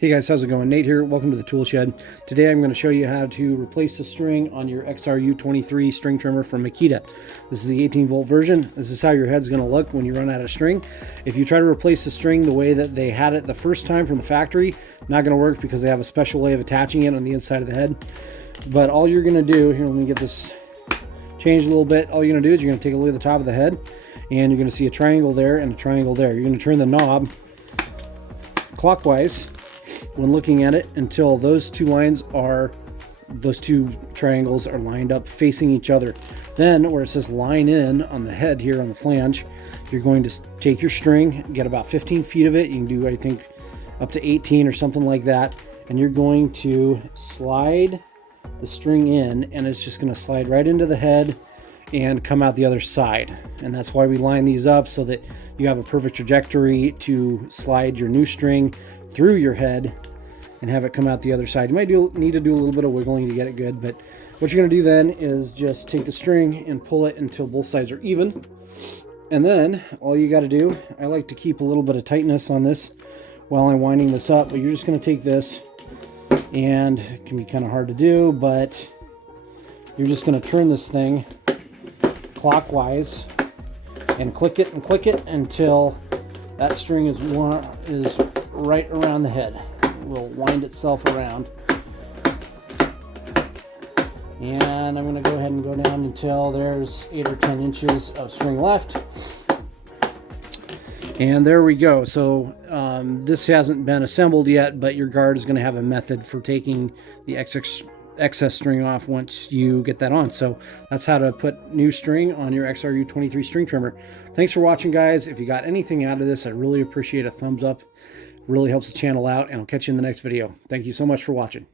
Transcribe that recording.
Hey guys, how's it going? Nate here. Welcome to the tool shed. Today I'm going to show you how to replace the string on your XRU23 string trimmer from Makita. This is the 18-volt version. This is how your head's going to look when you run out of string. If you try to replace the string the way that they had it the first time from the factory, not going to work because they have a special way of attaching it on the inside of the head. But all you're going to do, here, let me get this changed a little bit. All you're going to do is you're going to take a look at the top of the head, and you're going to see a triangle there and a triangle there. You're going to turn the knob clockwise when looking at it until those two triangles are lined up facing each other. Then where it says line in on the head here on the flange, you're going to take your string, get about 15 feet of it. You can do, I think, up to 18 or something like that, and you're going to slide the string in, and it's just going to slide right into the head and come out the other side. And that's why we line these up, so that you have a perfect trajectory to slide your new string through your head and have it come out the other side. You might need to do a little bit of wiggling to get it good, but what you're going to do then is just take the string and pull it until both sides are even. And then all you got to do, I like to keep a little bit of tightness on this while I'm winding this up, but you're just going to take this, and it can be kind of hard to do, but you're just going to turn this thing clockwise and click it until that string is right around the head. It will wind itself around, and I'm going to go ahead and go down until there's 8 or 10 inches of string left. And there we go. So this hasn't been assembled yet, but your guard is going to have a method for taking the excess string off once you get that on. So that's how to put new string on your XRU23 string trimmer. Thanks for watching, guys. If you got anything out of this, I really appreciate a thumbs up. Really helps the channel out, and I'll catch you in the next video. Thank you so much for watching.